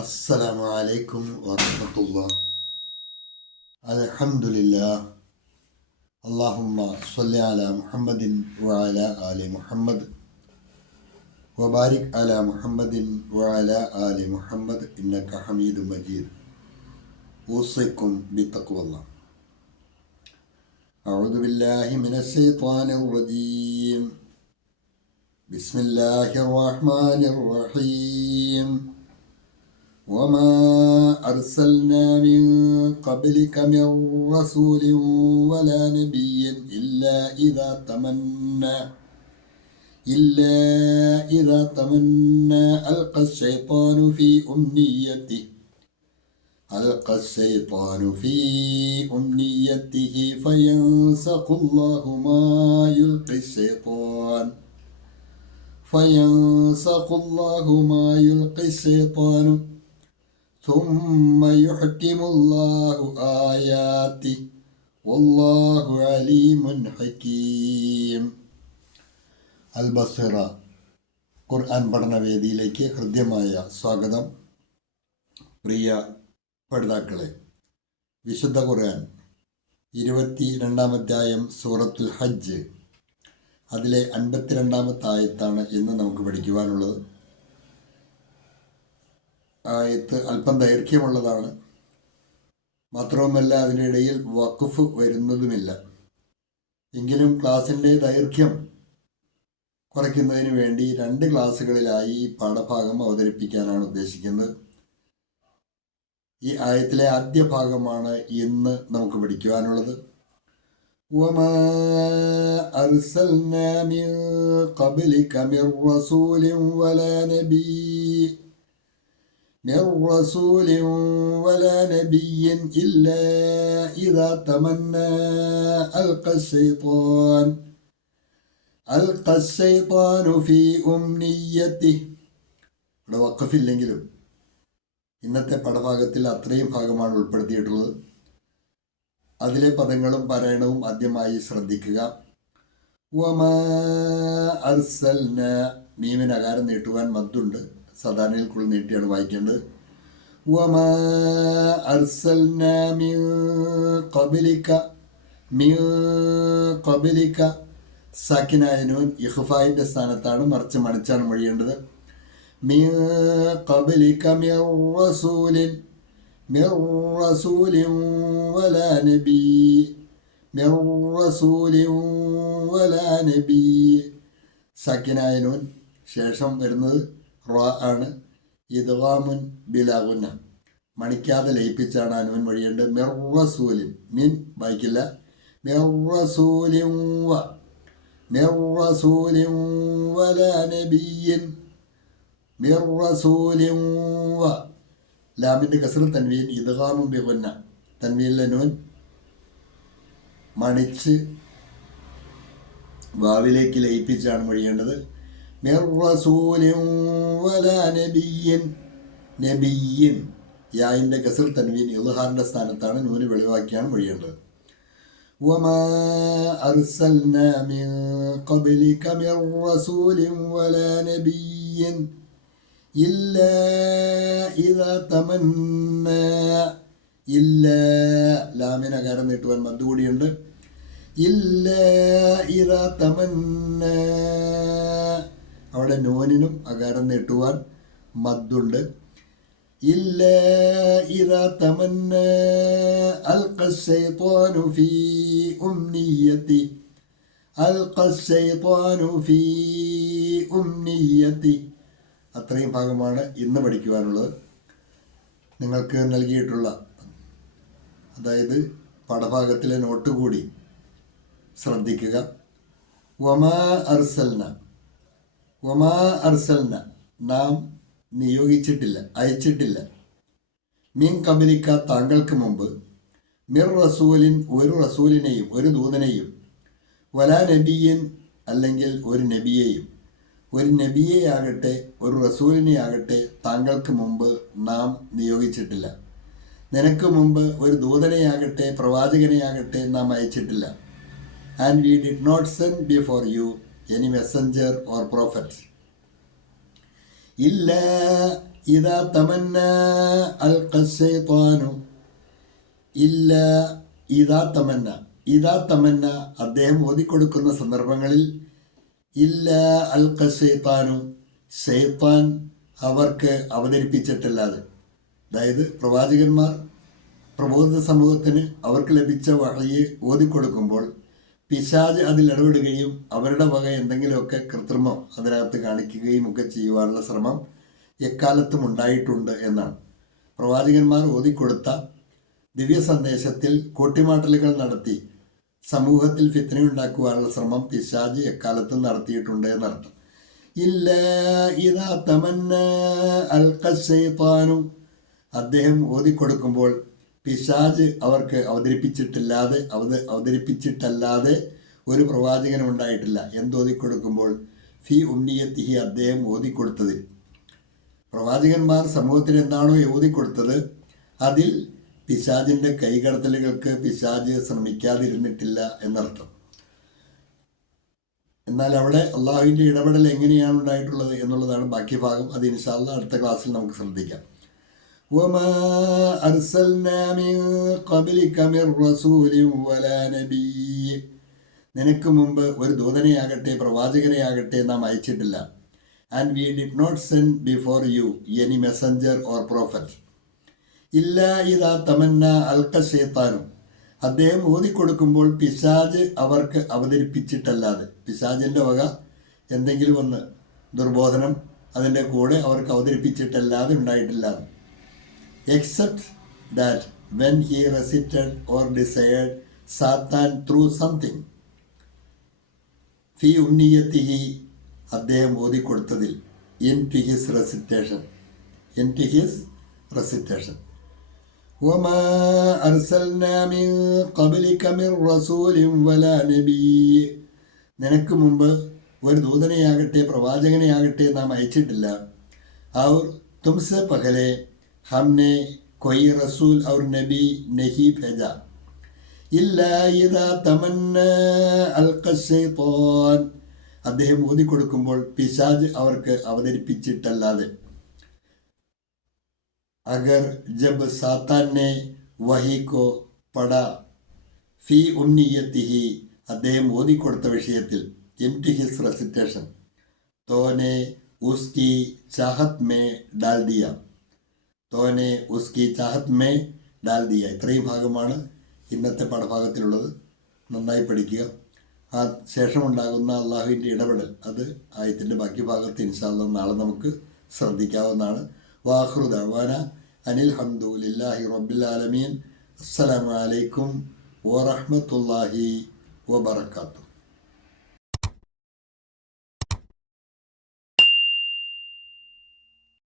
السلام عليكم ورحمة الله الحمد لله اللهم صل على محمد وعلى آل محمد وبارك على محمد وعلى آل محمد إنك حميد مجيد أوصيكم بتقوى الله أعوذ بالله من الشيطان الرجيم بسم الله الرحمن الرحيم وما أرسلنا من قبلك من رسول ولا نبي إلا إذا تمنى إلا إذا تمنى ألقى الشيطان في أمنيته ألقى الشيطان في أمنيته فينسق الله ما يلقي الشيطان فينسق الله ما يلقي الشيطان ثم يحكم الله آياته والله عليم حكيم അൽബസിറ ഖുർആൻ പഠനവേദിയിലേക്ക് ഹൃദ്യമായ സ്വാഗതം പ്രിയ പഠിതാക്കളെ വിശുദ്ധ ഖുർആൻ ഇരുപത്തി രണ്ടാമധ്യായം സൂറത്തുൽ ഹജ്ജ് അതിലെ അൻപത്തിരണ്ടാമത്തെ ആയത്താണ് ഇന്ന് നമുക്ക് പഠിക്കുവാനുള്ളത് ആയത്ത് അല്പം ദൈർഘ്യമുള്ളതാണ് മാത്രവുമല്ല അതിനിടയിൽ വഖഫ് വരുന്നതുമില്ല എങ്കിലും ക്ലാസിൻ്റെ ദൈർഘ്യം കുറയ്ക്കുന്നതിന് വേണ്ടി രണ്ട് ക്ലാസ്സുകളിലായി ഈ പാഠഭാഗം അവതരിപ്പിക്കാനാണ് ഉദ്ദേശിക്കുന്നത് ഈ ആയത്തിലെ ആദ്യ ഭാഗമാണ് ഇന്ന് നമുക്ക് പഠിക്കുവാനുള്ളത് وما أرسلنا من قبلك من رسول ولا نبي من رسول ولا نبي إلا إذا تمنى ألقى الشيطان ألقى الشيطان في أمنيته ഇവിടെ വക്കഫില്ലെങ്കിലും ഇന്നത്തെ പടഭാഗത്തിൽ അത്രയും ഭാഗമാണ് ഉൾപ്പെടുത്തിയിട്ടുള്ളത് അതിലെ പദങ്ങളും പാരായണവും ആദ്യമായി ശ്രദ്ധിക്കുക വമാ അർസൽന മീമിന് അകാരം നീട്ടുവാൻ മദ്ദുണ്ട് സാധാരണയിൽ കുൾ നീട്ടിയാണ് വായിക്കേണ്ടത് വമാ അർസൽന മിൻ ഖബലിക മിൻ ഖബലിക സാക്കിനായ നൂൻ ഇഖ്ഫായിന്റെ സ്ഥാനത്താണ് മറിച്ച് മണിച്ചാണ് മൊഴിയേണ്ടത് മിൻ ഖബലിക മിൻ റസൂലിൻ من رسول ولا نبي من رسول ولا نبي സക്കിനായ നൂൻ ശേഷം വരുന്നത് റ ആണ്. ഇദ്വാമുൻ ബിലാകുന്ന മണിക്കാതെ ലയിപ്പിച്ചാണ് അനുവൻ വഴിയേണ്ടത്. വഴിയുണ്ട് മിർറസൂലിൻ. മീൻ വായിക്കില്ല. മിർറസൂലിൻ വ. മിർറസൂലിൻ വല നബിയിൻ മിർറസൂലിൻ വ. ലാമിന്റെ കസർ തൻവീൻ ഇദ്ഗാമും ബിഗുന്ന തൻവീനിലെ നൂൻ മണിച്ച് വാവിലേക്ക് ലയിപ്പിച്ചാണ് മൊഴിയേണ്ടത് നബിയിൻ യായിൻ്റെ കസർ തൻവീൻ ഇദ്ഹാറിൻ്റെ സ്ഥാനത്താണ് നൂന് വെളിവാക്കിയാണ് മൊഴിയേണ്ടത് وما أرسلنا من قبلك من رسول ولا نبي إلا إذا تمنى ഇല്ല ലാമിന കരം നീട്ടുവാൻ മദ്ദ് കൂടിയുണ്ട് ഇല്ല ഇത തമന്ന അവിടെ നോനിനും അകാരം നീട്ടുവാൻ മദ്ദുണ്ട്. ഇല്ല ഇത തമന്ന അൽഖു ഫീ ഉംനിയത്തി അൽഖു ഫീ ഉംനിയത്തി അത്രയും ഭാഗമാണ് ഇന്ന് പഠിക്കുവാനുള്ളത്. നിങ്ങൾക്ക് നൽകിയിട്ടുള്ള അതായത് പടഭാഗത്തിലെ നോട്ട് കൂടി ശ്രദ്ധിക്കുക. വമാ അർസൽന വമാ അർസൽന. നാം നിയോഗിച്ചിട്ടില്ല അയച്ചിട്ടില്ല. മീൻ കബലിക്ക താങ്കൾക്ക് മുമ്പ് മിർ റസൂലിൻ ഒരു റസൂലിനെയും ഒരു ദൂതനെയും വലാ നബിയൻ അല്ലെങ്കിൽ ഒരു നബിയെയും ഒരു നബിയെയാകട്ടെ ഒരു റസൂലിനെയാകട്ടെ താങ്കൾക്ക് മുമ്പ് നാം നിയോഗിച്ചിട്ടില്ല. നിനക്ക് മുമ്പ് ഒരു ദൂതനെയാകട്ടെ പ്രവാചകനെയാകട്ടെ നാം അയച്ചിട്ടില്ല. And we did not send before you any messenger or prophet ഇല്ല ഇതാ തമന്ന അൽ ഖശൈത്താനു ഇല്ല ഇതാ തമന്ന. ഇതാ തമന്ന അദ്ദേഹം ഓതിക്കൊടുക്കുന്ന സന്ദർഭങ്ങളിൽ ഇല്ല അൽ ഖശൈത്താനു ഷെയ്ത്താൻ അവർക്ക് അവതരിപ്പിച്ചിട്ടല്ലാതെ. അതായത് പ്രവാചകന്മാർ പ്രബോധിത സമൂഹത്തിന് അവർക്ക് ലഭിച്ച വഴിയെ ഓതിക്കൊടുക്കുമ്പോൾ പിശാജ് അതിൽ ഇടപെടുകയും അവരുടെ വക എന്തെങ്കിലുമൊക്കെ കൃത്രിമം അതിനകത്ത് കാണിക്കുകയും ഒക്കെ ചെയ്യുവാനുള്ള ശ്രമം എക്കാലത്തും ഉണ്ടായിട്ടുണ്ട് എന്നാണ്. പ്രവാചകന്മാർ ഓതിക്കൊടുത്ത ദിവ്യ സന്ദേശത്തിൽ കൂട്ടിമാട്ടലുകൾ നടത്തി സമൂഹത്തിൽ ഫിത്തനയുണ്ടാക്കുവാനുള്ള ശ്രമം പിശാജ് എക്കാലത്തും നടത്തിയിട്ടുണ്ട് എന്നർത്ഥം. ഇല്ല ഇതാ തമന്ന അൽ ഖശൈത്താനു അദ്ദേഹം ഓതിക്കൊടുക്കുമ്പോൾ പിശാജ് അവർക്ക് അവതരിപ്പിച്ചിട്ടില്ലാതെ അവത അവതരിപ്പിച്ചിട്ടല്ലാതെ ഒരു പ്രവാചകനും ഉണ്ടായിട്ടില്ല. എന്തോതിക്കൊടുക്കുമ്പോൾ ഫി ഉണ്ണിയത്തിഹി അദ്ദേഹം ഓതിക്കൊടുത്തതിൽ. പ്രവാചകന്മാർ സമൂഹത്തിന് എന്താണോ ഓതിക്കൊടുത്തത്? അതിൽ പിശാജിന്റെ കൈകടത്തലുകൾക്ക് പിശാജ് ശ്രമിക്കാതിരുന്നിട്ടില്ല എന്നർത്ഥം. എന്നാൽ അവിടെ അള്ളാഹുവിന്റെ ഇടപെടൽ എങ്ങനെയാണ് ഉണ്ടായിട്ടുള്ളത് എന്നുള്ളതാണ് ബാക്കി ഭാഗം. അത് ഇൻഷാല്ല അടുത്ത ക്ലാസ്സിൽ നമുക്ക് ശ്രദ്ധിക്കാം. وما أرسلنا من قبلك من رسول ولا نبي നിനക്ക് മുമ്പ് ഒരു ദൂതനെയാകട്ടെ പ്രവാചകനെയാകട്ടെ നാം അയച്ചിട്ടില്ല and we did not send before you any messenger or prophet ഇല്ല ഇതാ തമന്ന അൽക്ക ഷേത്താനും അദ്ദേഹം ഓതിക്കൊടുക്കുമ്പോൾ പിശാജ് അവർക്ക് അവതരിപ്പിച്ചിട്ടല്ലാതെ പിശാജിൻ്റെ വക എന്തെങ്കിലും ഒന്ന് ദുർബോധനം അതിൻ്റെ കൂടെ അവർക്ക് അവതരിപ്പിച്ചിട്ടല്ലാതെ ഉണ്ടായിട്ടില്ലാതെ except that when he recited or desired Satan through something. ഫി ഉണ്ണിയത്തിഹി അദ്ദേഹം ഓതിക്കൊടുത്തതിൽ into his recitation into his recitation وما أرسلنا من قبلك من رسول ولا نبي നിനക്ക് മുമ്പ് ഒരു ദൂതനെയാകട്ടെ പ്രവാചകനെയാകട്ടെ നാം അയച്ചിട്ടില്ല അവർ തുംസെ പകലെ हमने कोई रसूल और नबी नहीं भेजा ഇല്ല ഇതാ തമന്ന അൽക്കശൈത്തോൻ അദ്ദേഹം ഊതിക്കൊടുക്കുമ്പോൾ പിശാജ് അവർക്ക് അവതരിപ്പിച്ചിട്ടല്ലാതെ അഗർ ജബ് സാത്താനെ വഹിക്കോ പട ഫി ഉന്നിയത്തിഹി അദ്ദേഹം ഓതിക്കൊടുത്ത വിഷയത്തിൽ എം ടി ഹിസ് റെസിറ്റേഷൻ തോനെ ഉസ്കി ചാഹത് മേ ഡാൽ ദിയ തോനെ ഉസ്കി ചാഹത് മേ ഡാൽ ദിയ. ഇത്രയും ഭാഗമാണ് ഇന്നത്തെ പാഠഭാഗത്തിലുള്ളത്. നന്നായി പഠിക്കുക. ആ ശേഷമുണ്ടാകുന്ന അള്ളാഹുവിന്റെ ഇടപെടൽ അത് ആയത്തിന്റെ ബാക്കി ഭാഗത്ത് ഇൻഷാല്ല നാളെ നമുക്ക് ശ്രദ്ധിക്കാവുന്നതാണ്. വാഹ്റു ദവാന അനിൽ ഹംദുലില്ലാഹി റബ്ബിൽ ആലമീൻ. അസ്സലാമലൈക്കും അലൈക്കും വറഹ്മത്തുള്ളാഹി വബറകാതുഹു